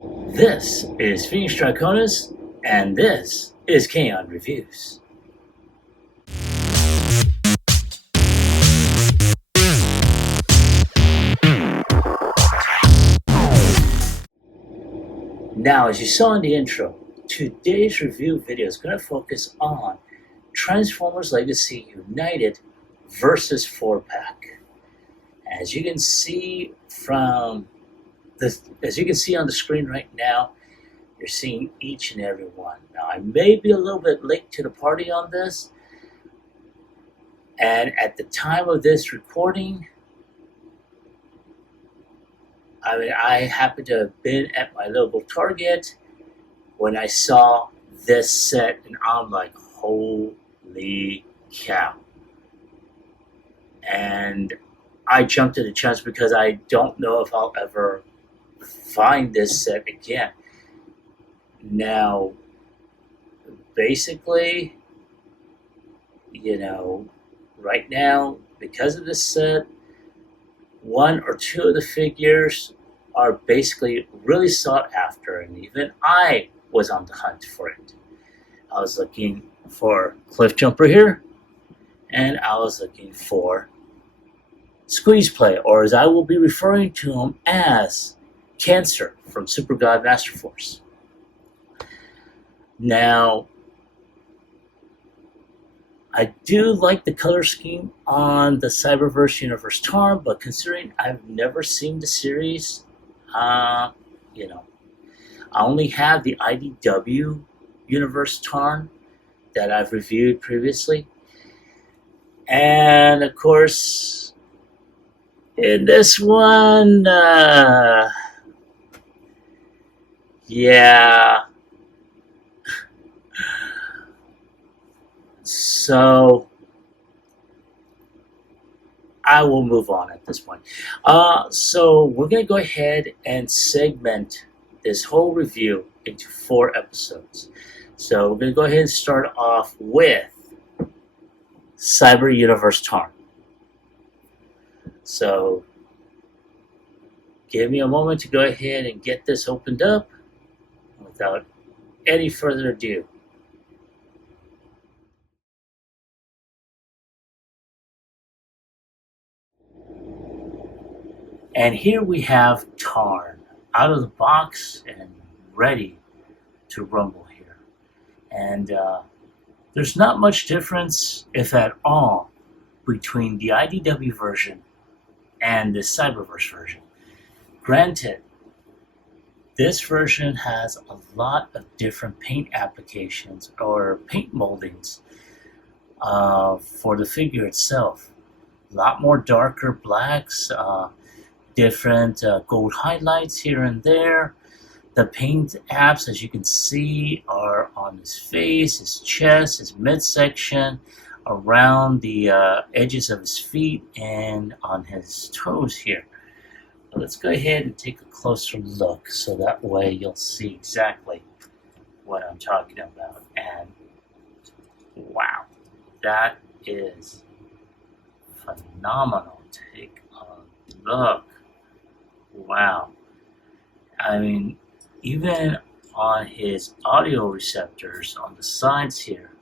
This is Phoenix Draconis, and this is Kaon Reviews. Now, as you saw in the intro, today's review video is going to focus on Transformers Legacy United versus 4-pack. As you can see on the screen right now, you're seeing each and every one. Now, I may be a little bit late to the party on this, and at the time of this recording, I happened to have been at my local Target when I saw this set, and I'm like, holy cow. And I jumped at the chance because I don't know if I'll ever find this set again. Now, basically, right now, because of this set, one or two of the figures are basically really sought after, and even I was on the hunt for it. I was looking for Cliff Jumper here, and I was looking for Squeeze Play, or as I will be referring to him as Cancer from Super God Master Force. Now, I do like the color scheme on the Cyberverse Universe Tarn, but considering I've never seen the series, I only have the IDW Universe Tarn that I've reviewed previously. And of course, in this one, So I will move on at this point. So we're going to go ahead and segment this whole review into 4 episodes. So we're going to go ahead and start off with Cyber Universe Tarn. So give me a moment to go ahead and get this opened up without any further ado. And here we have Tarn out of the box and ready to rumble here. And there's not much difference, if at all, between the IDW version and the Cyberverse version. Granted, this version has a lot of different paint applications or paint moldings for the figure itself. A lot more darker blacks, different gold highlights here and there. The paint apps, as you can see, are on his face, his chest, his midsection, around the edges of his feet, and on his toes here. But let's go ahead and take a closer look so that way you'll see exactly what I'm talking about. And wow, that is phenomenal. Take a look. Wow. I mean, even on his audio receptors on the sides here,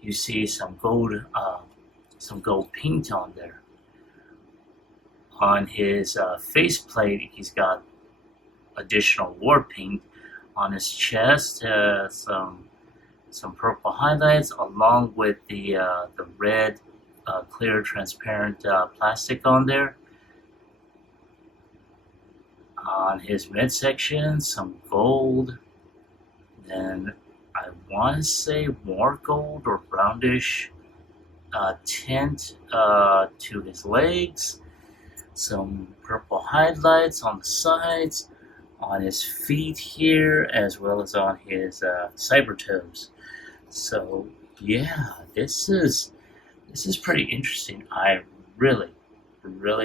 you see some gold paint on there. On his faceplate, he's got additional war paint. On his chest, some purple highlights, along with the red, clear, transparent plastic on there. On his midsection, some gold. Then I want to say more gold or brownish tint to his legs. Some purple highlights on the sides, on his feet here, as well as on his cyber toes. So yeah, this is pretty interesting. I really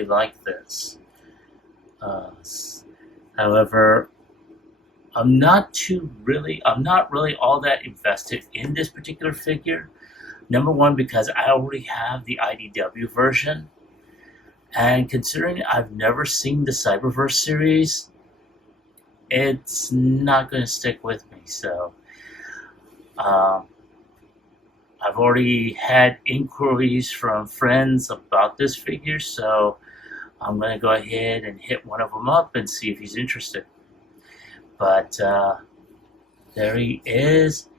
like this. However, I'm not really all that invested in this particular figure. Number one, because I already have the IDW version. And considering I've never seen the Cyberverse series, it's not going to stick with me. So um, I've already had inquiries from friends about this figure, so I'm going to go ahead and hit one of them up and see if he's interested. But there he is.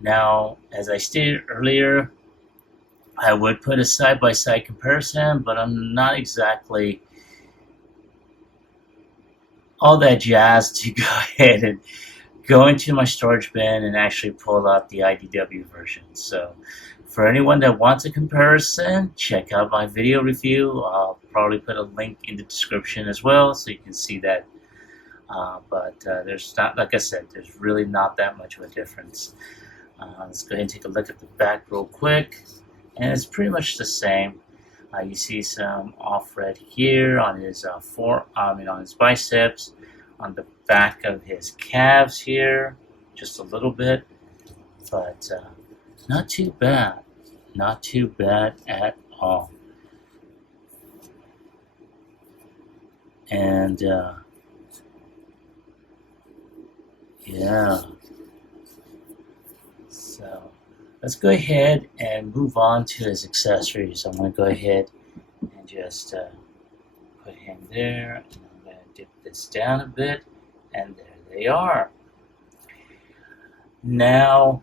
Now, as I stated earlier, I would put a side-by-side comparison, but I'm not exactly all that jazzed to go ahead and go into my storage bin and actually pull out the IDW version. So for anyone that wants a comparison, check out my video review. I'll probably put a link in the description as well so you can see that. But there's not, like I said, there's really not that much of a difference. Let's go ahead and take a look at the back real quick. And it's pretty much the same. You see some off-red here on his on his biceps, on the back of his calves here, just a little bit, but not too bad, not too bad at all. And yeah, so let's go ahead and move on to his accessories. I'm going to go ahead and just put him there, and I'm going to dip this down a bit, and there they are. Now,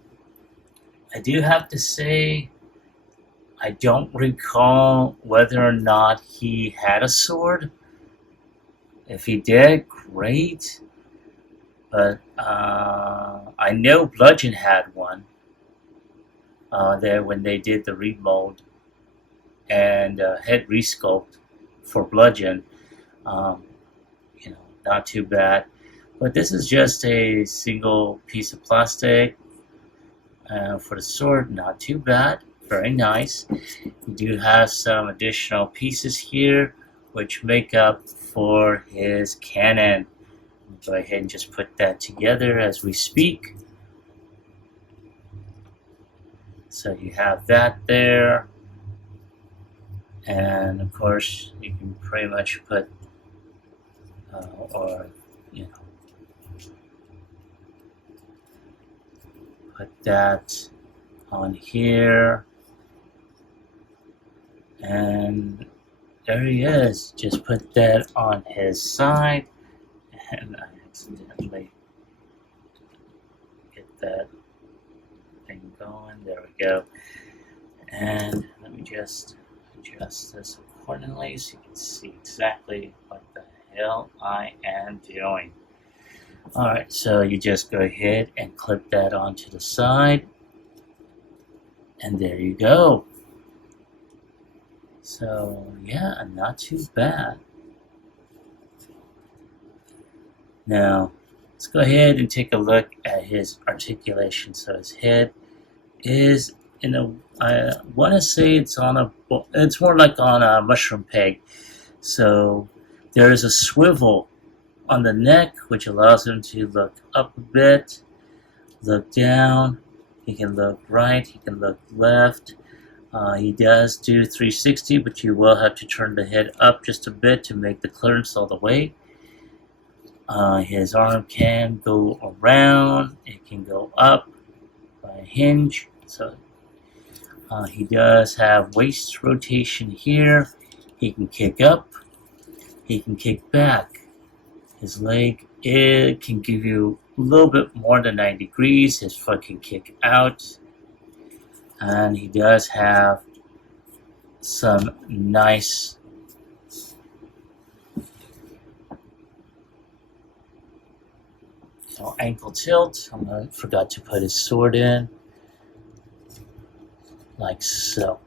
I do have to say, I don't recall whether or not he had a sword. If he did, great. But I know Bludgeon had one there when they did the remold and head resculpt for Bludgeon. Not too bad. But this is just a single piece of plastic for the sword. Not too bad. Very nice. We do have some additional pieces here which make up for his cannon. Go ahead and just put that together as we speak. So you have that there. And of course, you can pretty much put, put that on here. And there he is. Just put that on his side. And I accidentally get that thing going. There we go. And let me just adjust this accordingly so you can see exactly what the hell I am doing. Alright, so you just go ahead and clip that onto the side. And there you go. So, yeah, not too bad. Now, let's go ahead and take a look at his articulation. So his head is in a, I want to say it's more like on a mushroom peg. So there is a swivel on the neck, which allows him to look up a bit, look down. He can look right, he can look left. He does do 360, but you will have to turn the head up just a bit to make the clearance all the way. His arm can go around, it can go up by a hinge. So he does have waist rotation here. He can kick up, he can kick back. His leg, it can give you a little bit more than 90 degrees. His foot can kick out. And he does have some nice ankle tilt. I forgot to put his sword in, like so.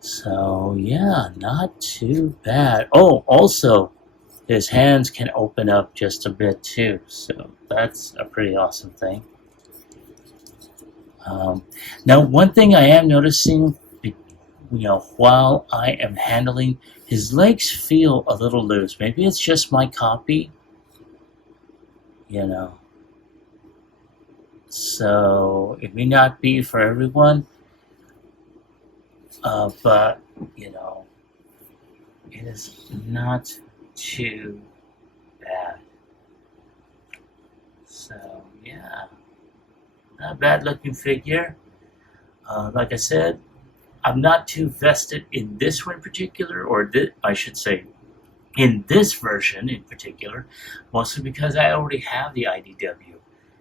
So yeah, not too bad. Oh, also, his hands can open up just a bit too, so that's a pretty awesome thing. Now, one thing I am noticing, while I am handling, his legs feel a little loose. Maybe it's just my copy, So it may not be for everyone, but it is not too bad. So yeah, not a bad looking figure. Like I said, I'm not too vested in this one in particular, or I should say in this version in particular, mostly because I already have the IDW,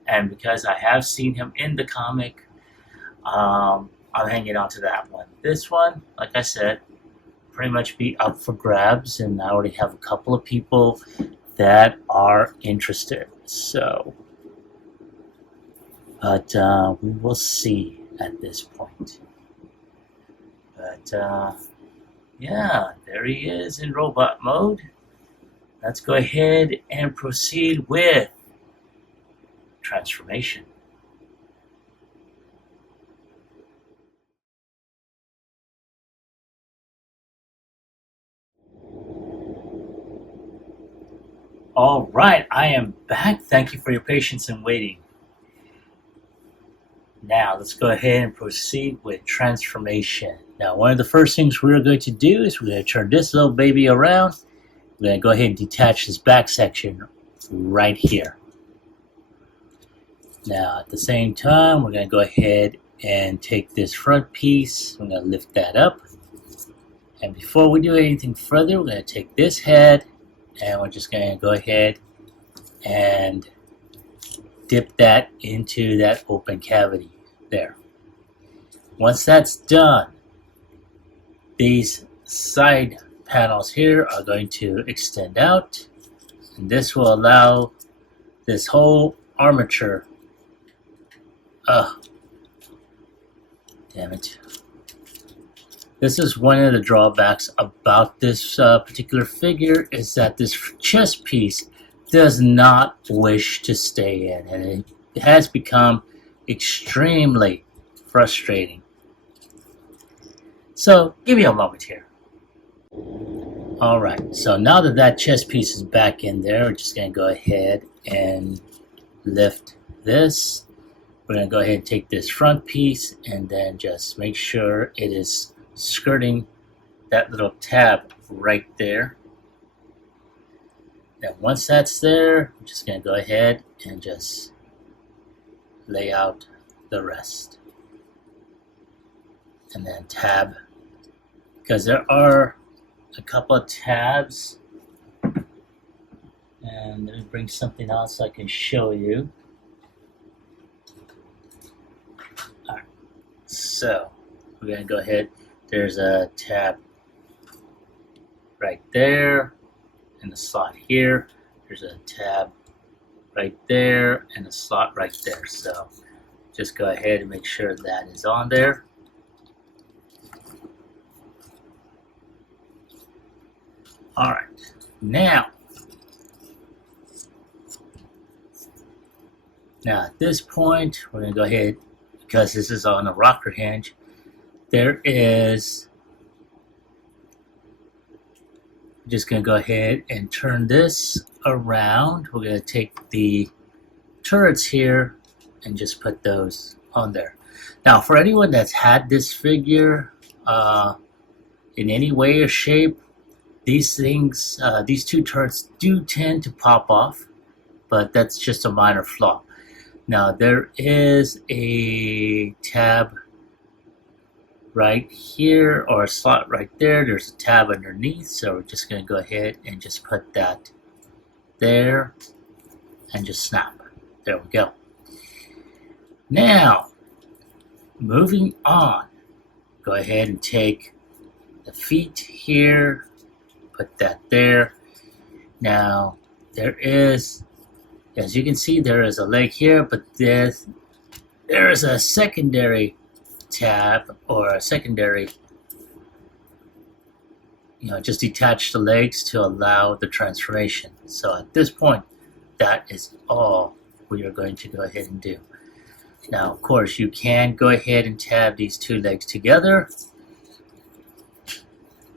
and because I have seen him in the comic. I'm hanging on to that one. This one, like I said, pretty much be up for grabs, and I already have a couple of people that are interested. So, but we will see at this point. But yeah, there he is in robot mode. Let's go ahead and proceed with transformation. All right, I am back. Thank you for your patience and waiting. Now, let's go ahead and proceed with transformation. Now, one of the first things we're going to do is we're going to turn this little baby around. We're going to go ahead and detach this back section right here. Now, at the same time, we're going to go ahead and take this front piece. We're going to lift that up. And before we do anything further, we're going to take this head and we're just going to go ahead and dip that into that open cavity there. Once that's done, these side panels here are going to extend out, and this will allow this whole armature. Damn it. This is one of the drawbacks about this particular figure, is that this chest piece does not wish to stay in, and it has become extremely frustrating. So give me a moment here. Alright, so now that that chest piece is back in there, we're just going to go ahead and lift this. We're going to go ahead and take this front piece and then just make sure it is skirting that little tab right there. Now once that's there, I'm just going to go ahead and just lay out the rest. And then tab, because there are a couple of tabs. And let me bring something else I can show you. Alright, so we're going to go ahead. There's a tab right there and a slot here. There's a tab right there and a slot right there. So just go ahead and make sure that is on there. Alright, now at this point, we're going to go ahead, because this is on a rocker hinge, there is, I'm just going to go ahead and turn this around. We're going to take the turrets here and just put those on there. Now, for anyone that's had this figure in any way or shape, these things, these two turrets do tend to pop off, but that's just a minor flaw. Now, there is a tab right here, or a slot right there. There's a tab underneath, so we're just going to go ahead and just put that there and just snap. There we go. Now, moving on, go ahead and take the feet here, put that there. Now, there is, as you can see, there is a leg here, but there is a secondary tab, or a secondary, just detach the legs to allow the transformation. So at this point, that is all we are going to go ahead and do. Now, of course, you can go ahead and tab these two legs together,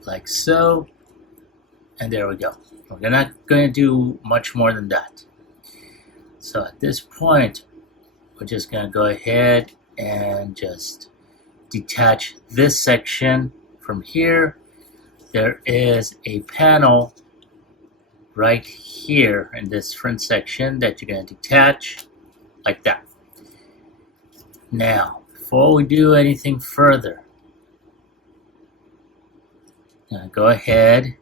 like so, and there we go. We're not going to do much more than that. So at this point, we're just going to go ahead and just detach this section from here. There is a panel right here in this front section that you're going to detach like that. Now, before we do anything further, go ahead.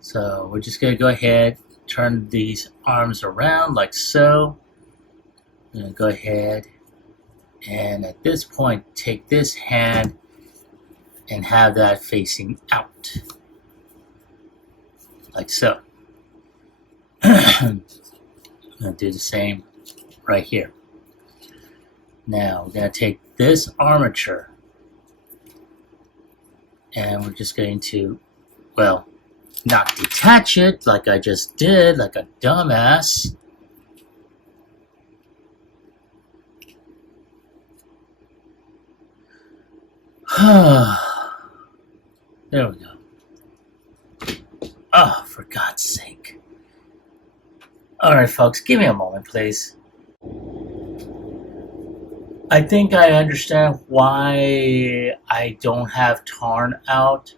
So we're just going to go ahead, turn these arms around like so. I'm going to go ahead and at this point take this hand and have that facing out like so. I'm going to do the same right here. Now we're going to take this armature and we're just going to, well, not detach it like I just did, like a dumbass. There we go. Oh, for God's sake. Alright, folks, give me a moment, please. I think I understand why I don't have Tarn out.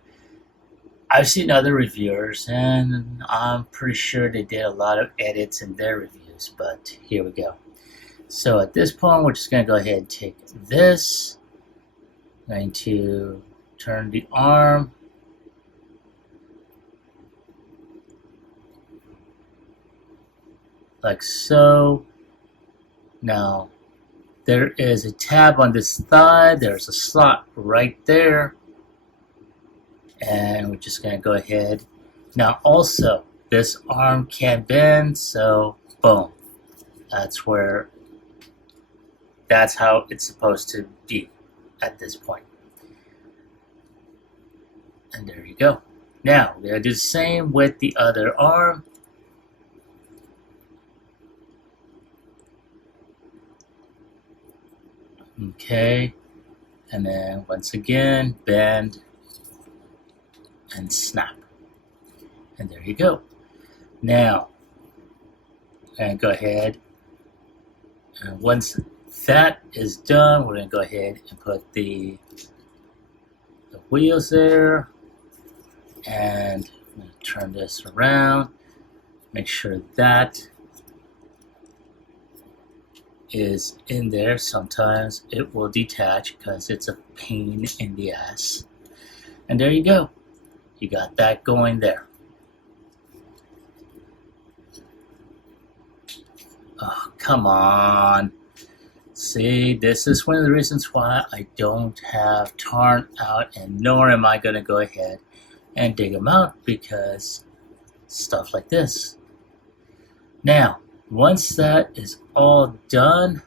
I've seen other reviewers, and I'm pretty sure they did a lot of edits in their reviews, but here we go. So at this point, we're just going to go ahead and take this. I'm going to turn the arm. Like so. Now, there is a tab on this thigh. There's a slot right there. And we're just going to go ahead. Now also, this arm can bend, so boom. That's how it's supposed to be at this point. And there you go. Now, we're going to do the same with the other arm. Okay. And then once again, bend and snap. And there you go. Now, I'm going to go ahead, and once that is done, we're going to go ahead and put the wheels there, and I'm going to turn this around, make sure that is in there. Sometimes it will detach because it's a pain in the ass. And there you go. You got that going there. Oh, come on. See, this is one of the reasons why I don't have Tarn out, and nor am I going to go ahead and dig them out, because stuff like this. Now, once that is all done,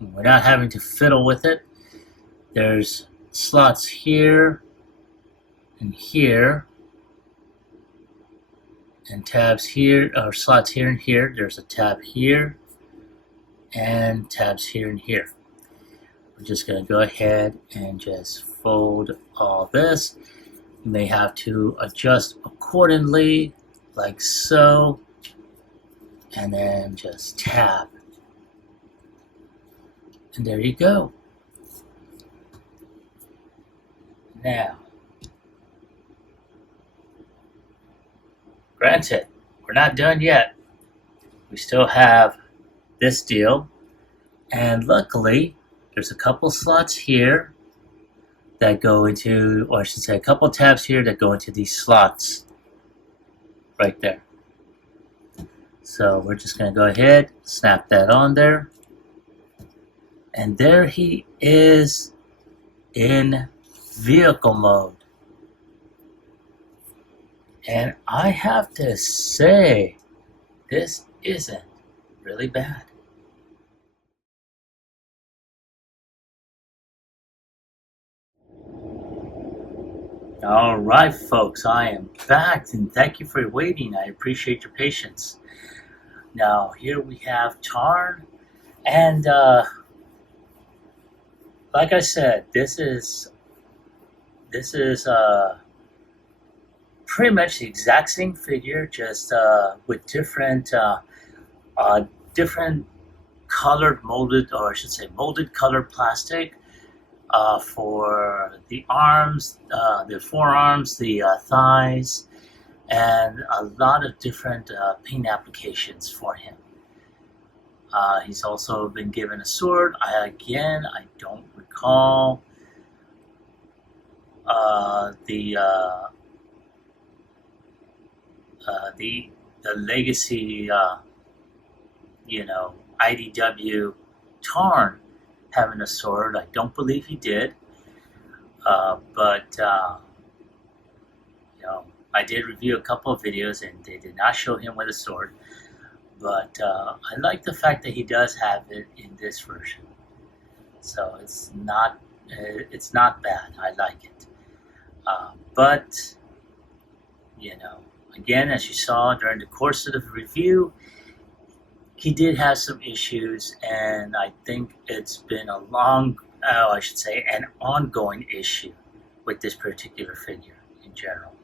we're not having to fiddle with it. There's slots here and here, and tabs here, or slots here and here. There's a tab here, and tabs here and here. We're just going to go ahead and just fold all this. You may have to adjust accordingly, like so, and then just tab. And there you go. Now, granted, we're not done yet. We still have this deal, and luckily there's a couple slots here that go into, or I should say a couple tabs here that go into these slots right there. So we're just going to go ahead, snap that on there, and there he is in vehicle mode. And I have to say, this isn't really bad. All right, folks, I am back, and thank you for waiting. I appreciate your patience. Now, here we have Tarn, and like I said, this is pretty much the exact same figure, just with different different colored molded, or I should say molded colored plastic for the arms, the forearms, the thighs, and a lot of different paint applications for him. He's also been given a sword. I don't recall the legacy, IDW Tarn having a sword. I don't believe he did, but I did review a couple of videos and they did not show him with a sword. But I like the fact that he does have it in this version, so it's not bad. I like it, but again, as you saw during the course of the review, he did have some issues, and I think it's been an ongoing issue with this particular figure in general.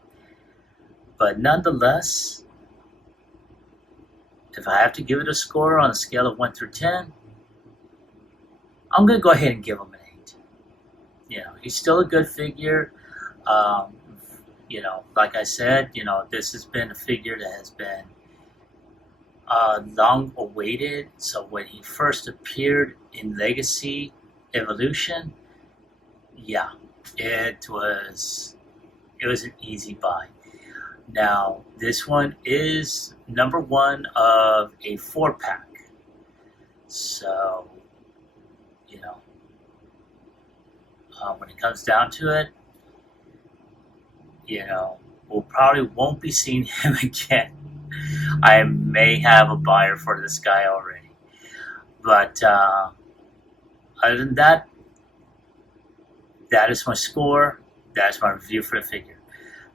But nonetheless, if I have to give it a score on a scale of 1 through 10, I'm going to go ahead and give him an 8. He's still a good figure. Like I said, this has been a figure that has been long awaited. So when he first appeared in Legacy Evolution, yeah, it was an easy buy. Now, this one is number 1 of a 4-pack. So, when it comes down to it, we'll probably won't be seeing him again. I may have a buyer for this guy already. But other than that, that is my score. That is my review for the figure.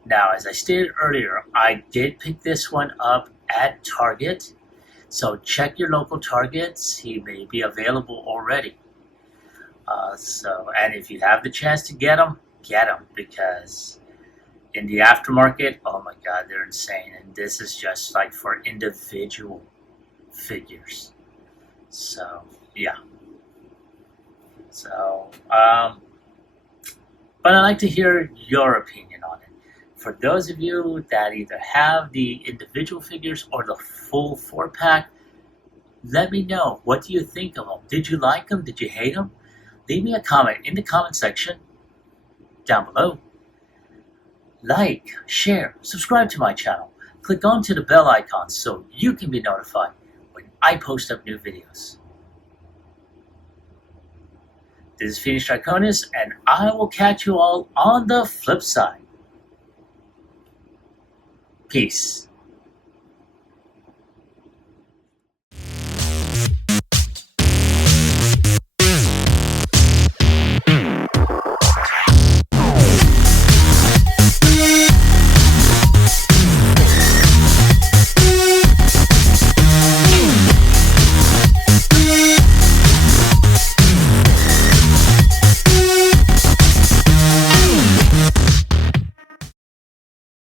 Now, as I stated earlier, I did pick this one up at Target. So check your local Targets. He may be available already. And if you have the chance to get them, because in the aftermarket, oh my God, they're insane. And this is just like for individual figures. So, yeah. So, but I'd like to hear your opinion on it. For those of you that either have the individual figures or the full 4-pack, let me know. What do you think of them? Did you like them? Did you hate them? Leave me a comment in the comment section down below. Like, share, subscribe to my channel. Click onto the bell icon so you can be notified when I post up new videos. This is Phoenix Draconis, and I will catch you all on the flip side. Peace.